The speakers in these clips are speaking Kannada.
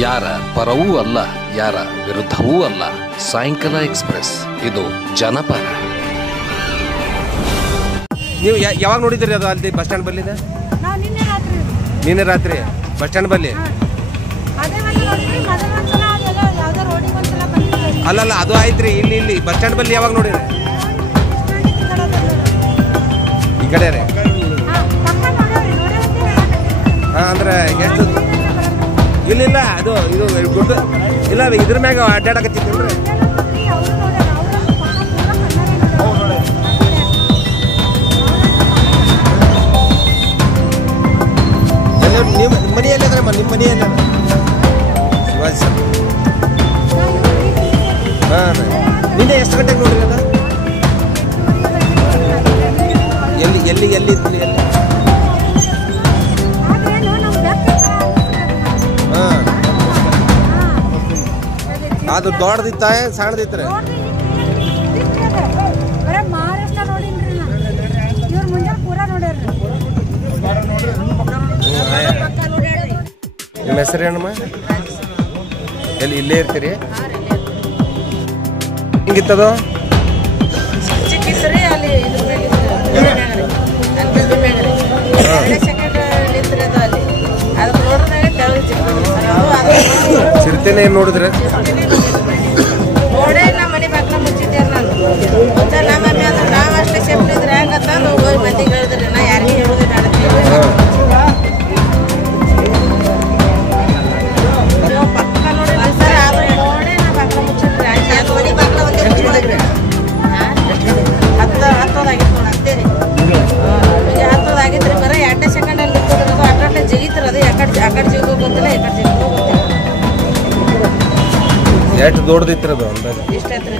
ಯಾರ ಪರವೂ ಅಲ್ಲ, ಯಾರ ವಿರುದ್ಧವೂ ಅಲ್ಲ. ಸಾಯಂಕಾಲ ಎಕ್ಸ್ಪ್ರೆಸ್, ಇದು ಜನಪರ. ನೀವು ಯಾವಾಗ ನೋಡಿದ್ರಿ ಅದು ಅಲ್ಲಿ ಬಸ್ ಸ್ಟ್ಯಾಂಡ್ ಬಲ್ಲಿ? ನಿನ್ನೆ ರಾತ್ರಿ ಬಸ್ ಸ್ಟ್ಯಾಂಡ್ ಬಲ್ಲಿ. ಅಲ್ಲಲ್ಲ, ಅದು ಆಯ್ತ್ರಿ. ಇಲ್ಲಿ ಬಸ್ ಸ್ಟ್ಯಾಂಡ್ ಬಲ್ಲಿ ಯಾವಾಗ ನೋಡಿರಿ? ಈ ಕಡೆ ರೀ. ಹಾಂ, ಅಂದ್ರೆ ಎಷ್ಟು? ಇಲ್ಲ ಅದು ಇದು ಗುಡ್ಡ ಇಲ್ಲ, ಇದ್ರ ಮ್ಯಾಗ ಅಡ್ಡಾಡಕತ್ತಿದ್ರಿ. ನಿಮ್ಮ ಮನೆಯಲ್ಲಿದ್ರೆ ನಿಮ್ಮ ಮನೆಯಲ್ಲಿ ಶಿವಾಜಿ ಸರ್. ಹಾಂ, ನಿನ್ನೆ ಎಷ್ಟು ಗಂಟೆಗೆ ನೋಡ್ರಿ ಅದ? ಎಲ್ಲಿ ಎಲ್ಲಿ ಎಲ್ಲಿ ಇದ್ರಿ? ಎಲ್ಲಿ? ಹಾಂ, ಅದು ದೊಡ್ಡದಿತ್ತ ಸಣ್ಣದಿತ್ರಿ? ನಿಮ್ಮ ಹೆಸರು ಏನಮ್ಮ? ಎಲ್ಲಿ ಇಲ್ಲೇ ಇರ್ತೀರಿ? ಹಿಂಗಿತ್ತದು? ಚಿರತೆನೆ ಏನ್ ನೋಡಿದ್ರೆ? ಮನೆ ಬಾಕ್ಲ ಮುಚ್ಚಿದ್ದೆ ನಾನು. ನಾವ್ ಅಷ್ಟೇ ಸೇಫ್ಟಿ ಇದ್ರೆ ಹೆಂಗತ್ತ ಮಂದಿಗೆ ಹೇಳಿದ್ರಿ, ನಾ ಯಾರಿಗೂ ಹೇಳುದೇ ಬೇಡ. ಹತ್ತದಾಗಿದ್ರಿ ಬರೀ 2 ಸೆಕೆಂಡಲ್ಲಿ ನಿಂತಿರೋದು. ಅಡ್ಡಾಟ ಜಿಗಿತಿರೋದು. ಆ ಕಡೆ ಜಿಗೋ ಗೊತ್ತಿಲ್ಲ, ಈ ಕಡೆ ಜಿಗೋ ಗೊತ್ತಿಲ್ಲ. ಎಷ್ಟು ದೊಡ್ಡದಿತ್ತಿರೋದು ಅಂದಾಗ? ಇಷ್ಟ ಹತ್ರ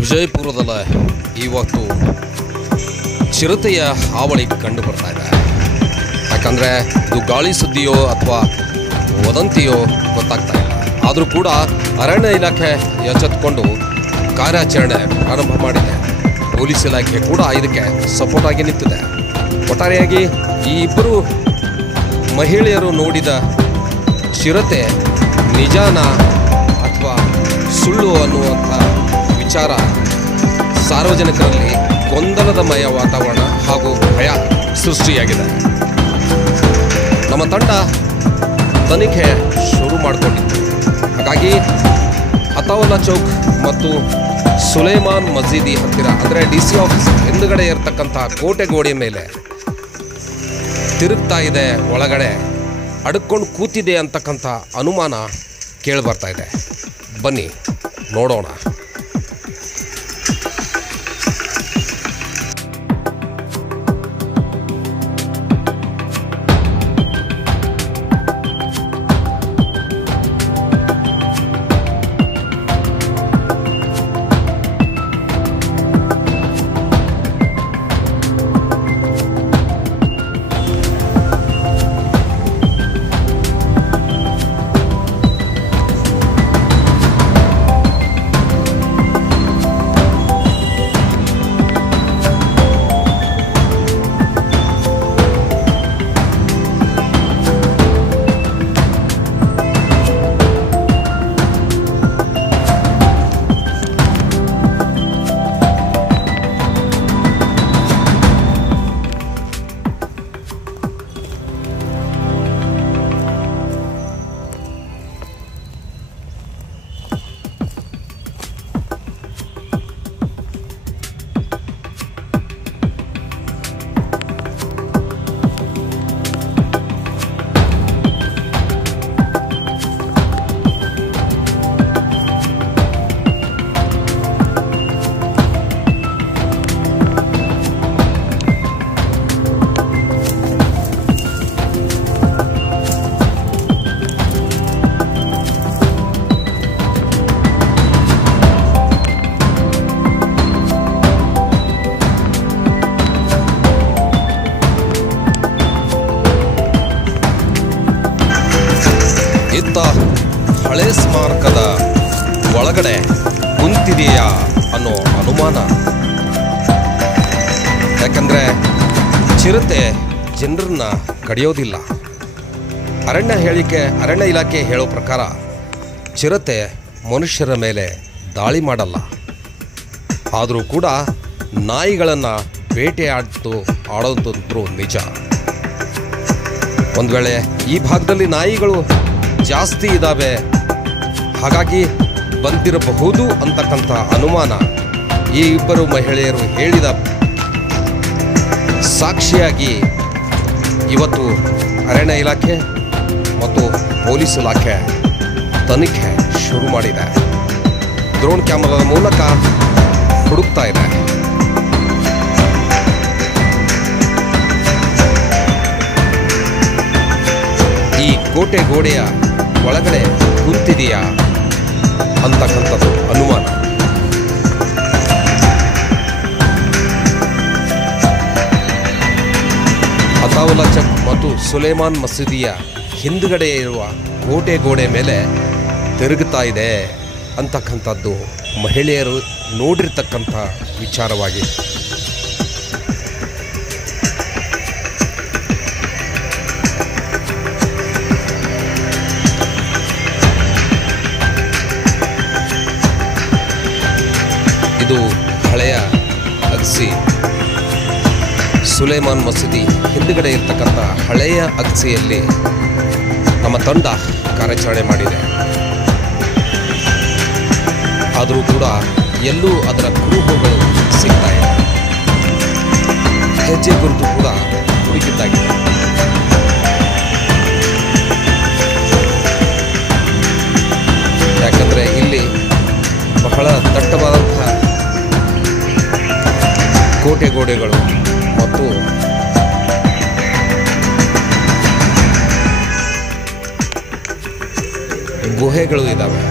ವಿಜಯಪುರದಲ್ಲ ಇವತ್ತು ಚಿರತೆಯ ಹಾವಳಿ ಕಂಡು ಬರ್ತಾ ಇದೆ. ಯಾಕಂದರೆ ಇದು ಗಾಳಿ ಸುದ್ದಿಯೋ ಅಥವಾ ವದಂತಿಯೋ ಗೊತ್ತಾಗ್ತಾ ಇಲ್ಲ. ಆದರೂ ಕೂಡ ಅರಣ್ಯ ಇಲಾಖೆ ಎಚ್ಚೆತ್ತುಕೊಂಡು ಕಾರ್ಯಾಚರಣೆ ಪ್ರಾರಂಭ ಮಾಡಿದೆ. ಪೊಲೀಸ್ ಇಲಾಖೆ ಕೂಡ ಇದಕ್ಕೆ ಸಪೋರ್ಟ್ ಆಗಿ ನಿಂತಿದೆ. ಒಟ್ಟಾರೆಯಾಗಿ ಈ ಇಬ್ಬರು ಮಹಿಳೆಯರು ನೋಡಿದ ಚಿರತೆ ನಿಜಾನ ಅಥವಾ ಸುಳ್ಳು ಅನ್ನುವಂಥ ವಿಚಾರ ಸಾರ್ವಜನಿಕರಲ್ಲಿ ಗೊಂದಲದಮಯ ವಾತಾವರಣ ಹಾಗೂ ಭಯ ಸೃಷ್ಟಿಯಾಗಿದೆ. ನಮ್ಮ ತಂಡ ತನಿಖೆ ಶುರು ಮಾಡಿಕೊಂಡಿತ್ತು. ಹಾಗಾಗಿ ಅತಾವಲ್ಲಾ ಚೌಕ್ ಮತ್ತು ಸುಲೇಮಾನ್ ಮಸೀದಿ ಹತ್ತಿರ, ಅಂದರೆ DC ಆಫೀಸ್ ಹಿಂದುಗಡೆ ಇರತಕ್ಕಂಥ ಕೋಟೆ ಗೋಡೆ ಮೇಲೆ ತಿರುಗ್ತಾ ಇದೆ, ಒಳಗಡೆ ಅಡ್ಕೊಂಡು ಕೂತಿದೆ ಅಂತಕ್ಕಂಥ ಅನುಮಾನ ಕೇಳಿಬರ್ತಾ ಇದೆ. ಬನ್ನಿ ನೋಡೋಣ. ಕೂತಿದೆಯಾ ಅನ್ನೋ ಅನುಮಾನ. ಯಾಕಂದರೆ ಚಿರತೆ ಜನರನ್ನ ಕಡಿಯೋದಿಲ್ಲ. ಅರಣ್ಯ ಇಲಾಖೆ ಹೇಳೋ ಪ್ರಕಾರ ಚಿರತೆ ಮನುಷ್ಯರ ಮೇಲೆ ದಾಳಿ ಮಾಡಲ್ಲ. ಆದರೂ ಕೂಡ ನಾಯಿಗಳನ್ನು ಆಡೋದಂತೂ ನಿಜ. ಒಂದು ವೇಳೆ ಈ ಭಾಗದಲ್ಲಿ ನಾಯಿಗಳು ಜಾಸ್ತಿ ಇದ್ದಾವೆ, ಹಾಗಾಗಿ ಬಂದಿರಬಹುದು ಅಂತಕ್ಕಂಥ ಅನುಮಾನ ಈ ಇಬ್ಬರು ಮಹಿಳೆಯರು ಹೇಳಿದ ಸಾಕ್ಷಿಯಾಗಿ ಇವತ್ತು ಅರಣ್ಯ ಇಲಾಖೆ ಮತ್ತು ಪೊಲೀಸ್ ಇಲಾಖೆ ತನಿಖೆ ಶುರು ಮಾಡಿದೆ. ಡ್ರೋನ್ ಕ್ಯಾಮರಾದ ಮೂಲಕ ಹುಡುಕ್ತಾ ಇದೆ. ಈ ಕೋಟೆ ಗೋಡೆಯ ಒಳಗಡೆ ಕುಂತಿದೆಯಾ ಅಂತಕ್ಕಂಥದ್ದು ಅನುಮಾನ. ಅತಾವುಲ್ಲಾ ಚಕ್ ಮತ್ತು ಸುಲೇಮಾನ್ ಮಸೀದಿಯ ಹಿಂದುಗಡೆ ಇರುವ ಕೋಟೆ ಗೋಡೆ ಮೇಲೆ ತಿರುಗುತ್ತಾ ಇದೆ ಅಂತಕ್ಕಂಥದ್ದು ಮಹಿಳೆಯರು ನೋಡಿರ್ತಕ್ಕಂಥ ವಿಚಾರವಾಗಿದೆ. ಇದು ಹಳೆಯ ಅಗಸಿ, ಸುಲೇಮಾನ್ ಮಸೀದಿ ಹಿಂದುಗಡೆ ಇರ್ತಕ್ಕಂಥ ಹಳೆಯ ಅಗಸಿಯಲ್ಲಿ ನಮ್ಮ ತಂಡ ಕಾರ್ಯಾಚರಣೆ ಮಾಡಿದೆ. ಆದರೂ ಕೂಡ ಎಲ್ಲೂ ಅದರ ಕುರುಹುಗಳು ಸಿಗ್ತಾ ಇದೆ. ಹೆಜ್ಜೆ ಗುರುತು ಕೂಡ ಹುಡುಕಿದ್ದಾಗಿದೆ. ಯಾಕಂದರೆ ಇಲ್ಲಿ ಬಹಳ ದಟ್ಟವಾದಂತಹ ಕೋಟೆ ಗೋಡೆಗಳು ಮತ್ತು ಗುಹೆಗಳು ಇದ್ದಾವೆ.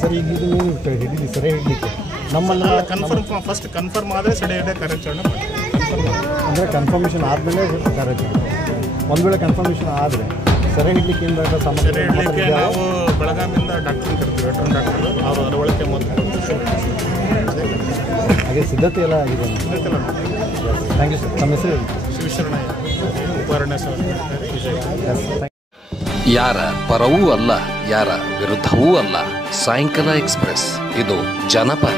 ಸರ್ ಈಗ ಇದು ಹಿಡಿದು ಸರಿ ಹಿಡಲಿಕ್ಕೆ ನಮ್ಮಲ್ಲ ಫಸ್ಟ್ ಕನ್ಫರ್ಮ್ ಆದರೆ ಸೆಡೆ ಹಿಡಿಯೋ ಕಾರ್ಯಾಚರಣೆ ಮಾಡ್ತೀವಿ. ಅಂದರೆ ಕನ್ಫರ್ಮೇಷನ್ ಆದಮೇಲೆ ಕಾರ್ಯಾಚರಣೆ. ಒಂದು ವೇಳೆ ಕನ್ಫರ್ಮೇಷನ್ ಆದರೆ ಸೆರೆ ಹಿಡಲಿಕ್ಕೆ ಏನು ಬೇಕಾದ ಸೆರೆ ಹಿಡಲಿಕ್ಕೆ ನಾವು ಬೆಳಗಾವಿಯಿಂದ ಡಾಕ್ಟ್ರನ್ನ ಕರಿತೀವಿ, ವೆಟ್ರನ್ ಡಾಕ್ಟರ್. ಅವರು ಅದರೊಳಗೆ ಮತ್ತು ಹಾಗೆ ಸಿದ್ಧತೆ ಎಲ್ಲ ಆಗಿದೆ. ಸಿದ್ಧತೆ ಎಲ್ಲ ಥ್ಯಾಂಕ್ ಯು ಸರ್. ನಮ್ಮ ಹೆಸರು ಶಿವಶರಣಯ್ಯ, ಉಪಾರಣ್ಯ ಸಹಕಾರಿ ವಿಜಯ. ಯಾರ ಪರವೂ ಅಲ್ಲ, ಯಾರ ವಿರುದ್ಧವೂ ಅಲ್ಲ. ಸಾಯಂಕಾಲ ಎಕ್ಸ್‌ಪ್ರೆಸ್, ಇದು ಜನಪರ.